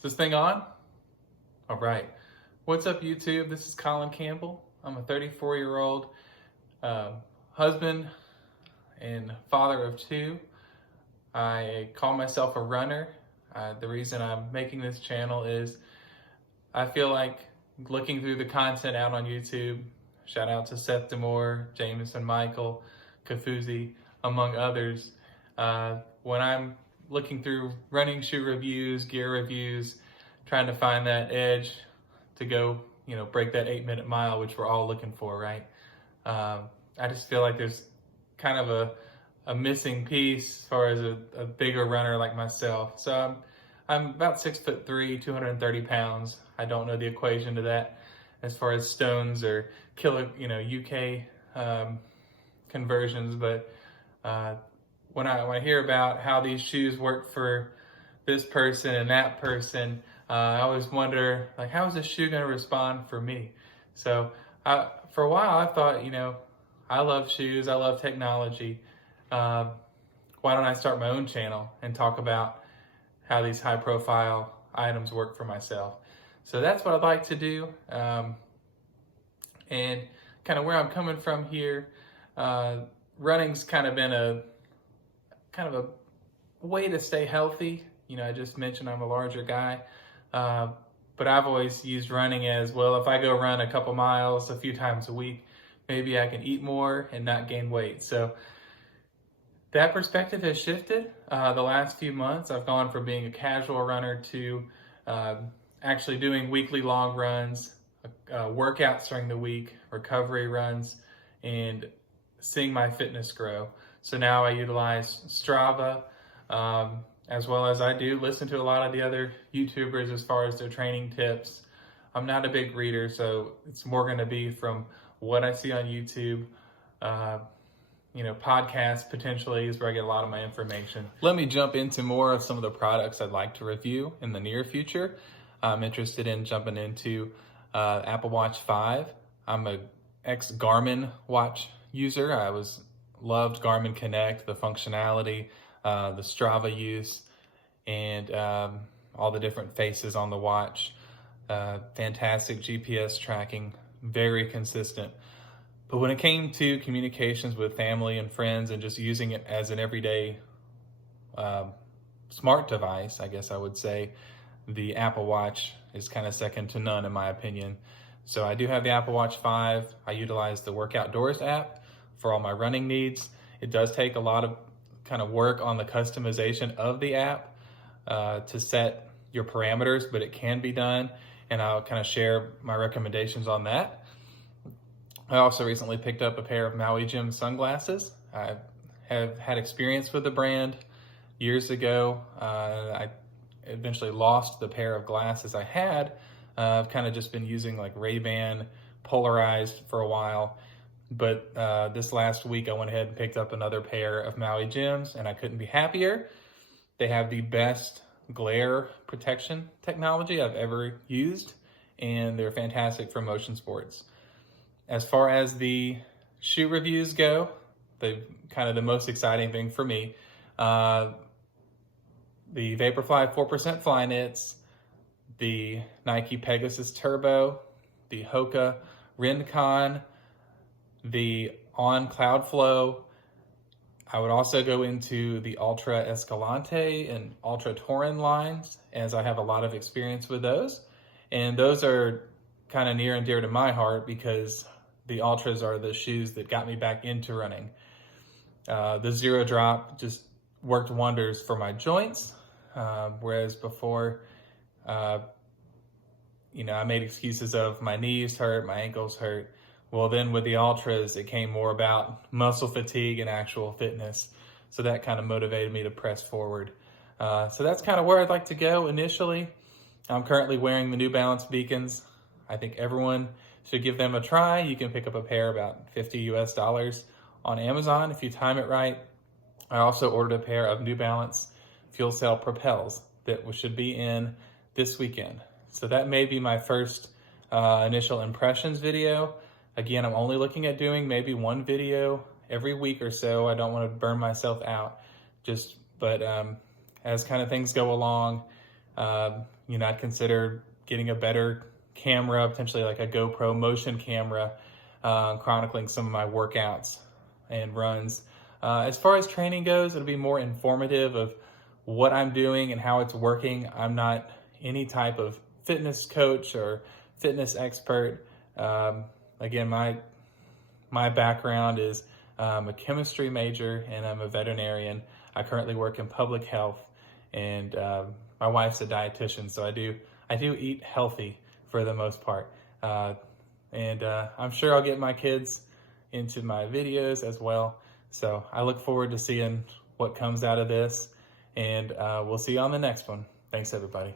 Is this thing on? All right. What's up, YouTube? This is Colin Campbell. I'm a 34-year-old husband and father of two. I call myself a runner. The reason I'm making this channel is I feel like looking through the content out on YouTube, shout out to Seth Demore, Jameson Michael, Kafuzi, among others, when I'm looking through running shoe reviews, gear reviews, trying to find that edge to go, break that 8-minute mile, which we're all looking for, right? I just feel like there's kind of a missing piece as far as a bigger runner like myself. So I'm about 6'3", 230 pounds. I don't know the equation to that as far as stones or UK conversions, but when I hear about how these shoes work for this person and that person, I always wonder, like, how is this shoe going to respond for me? So for a while I thought, I love shoes, I love technology. Why don't I start my own channel and talk about how these high profile items work for myself? So that's what I'd like to do. And kind of where I'm coming from here, running's kind of been a way to stay healthy. I just mentioned I'm a larger guy, but I've always used running as, well, if I go run a couple miles a few times a week, maybe I can eat more and not gain weight. So that perspective has shifted the last few months. I've gone from being a casual runner to actually doing weekly long runs, workouts during the week, recovery runs, and seeing my fitness grow. So now I utilize Strava, as well as I do listen to a lot of the other YouTubers as far as their training tips. I'm not a big reader, so it's more going to be from what I see on YouTube. Podcasts potentially is where I get a lot of my information. Let me jump into more of some of the products I'd like to review in the near future. I'm interested in jumping into Apple Watch 5. I'm a ex-Garmin watch user. Loved Garmin Connect, the functionality, the Strava use, and all the different faces on the watch. Fantastic GPS tracking, very consistent. But when it came to communications with family and friends and just using it as an everyday smart device, I guess I would say, the Apple Watch is kind of second to none in my opinion. So I do have the Apple Watch 5. I utilize the Work Outdoors app for all my running needs. It does take a lot of kind of work on the customization of the app to set your parameters, but it can be done, and I'll kind of share my recommendations on that. I also recently picked up a pair of Maui Jim Sunglasses. I have had experience with the brand years ago. I eventually lost the pair of glasses I had. I've kind of just been using like Ray-Ban polarized for a while. But this last week I went ahead and picked up another pair of Maui Jims, and I couldn't be happier. They have the best glare protection technology I've ever used, and they're fantastic for motion sports. As far as the shoe reviews go, the most exciting thing for me, the Vaporfly 4% Flyknits, the Nike Pegasus Turbo, the Hoka Rincon, the On Cloudflow. I would also go into the Ultra Escalante and Ultra Torin lines, as I have a lot of experience with those. And those are kind of near and dear to my heart because the Ultras are the shoes that got me back into running. The Zero Drop just worked wonders for my joints, whereas before, I made excuses of my knees hurt, my ankles hurt. Well, then with the Ultras, it came more about muscle fatigue and actual fitness. So that kind of motivated me to press forward. So that's kind of where I'd like to go initially. I'm currently wearing the New Balance Beacons. I think everyone should give them a try. You can pick up a pair about $50 US on Amazon if you time it right. I also ordered a pair of New Balance Fuel Cell Propels that should be in this weekend. So that may be my first initial impressions video. Again, I'm only looking at doing maybe one video every week or so. I don't want to burn myself out. But as kind of things go along, I'd consider getting a better camera, potentially like a GoPro motion camera, chronicling some of my workouts and runs. As far as training goes, it'll be more informative of what I'm doing and how it's working. I'm not any type of fitness coach or fitness expert. Again, my background is a chemistry major and I'm a veterinarian. I currently work in public health, and my wife's a dietitian, so I do eat healthy for the most part. And I'm sure I'll get my kids into my videos as well. So I look forward to seeing what comes out of this, and we'll see you on the next one. Thanks, everybody.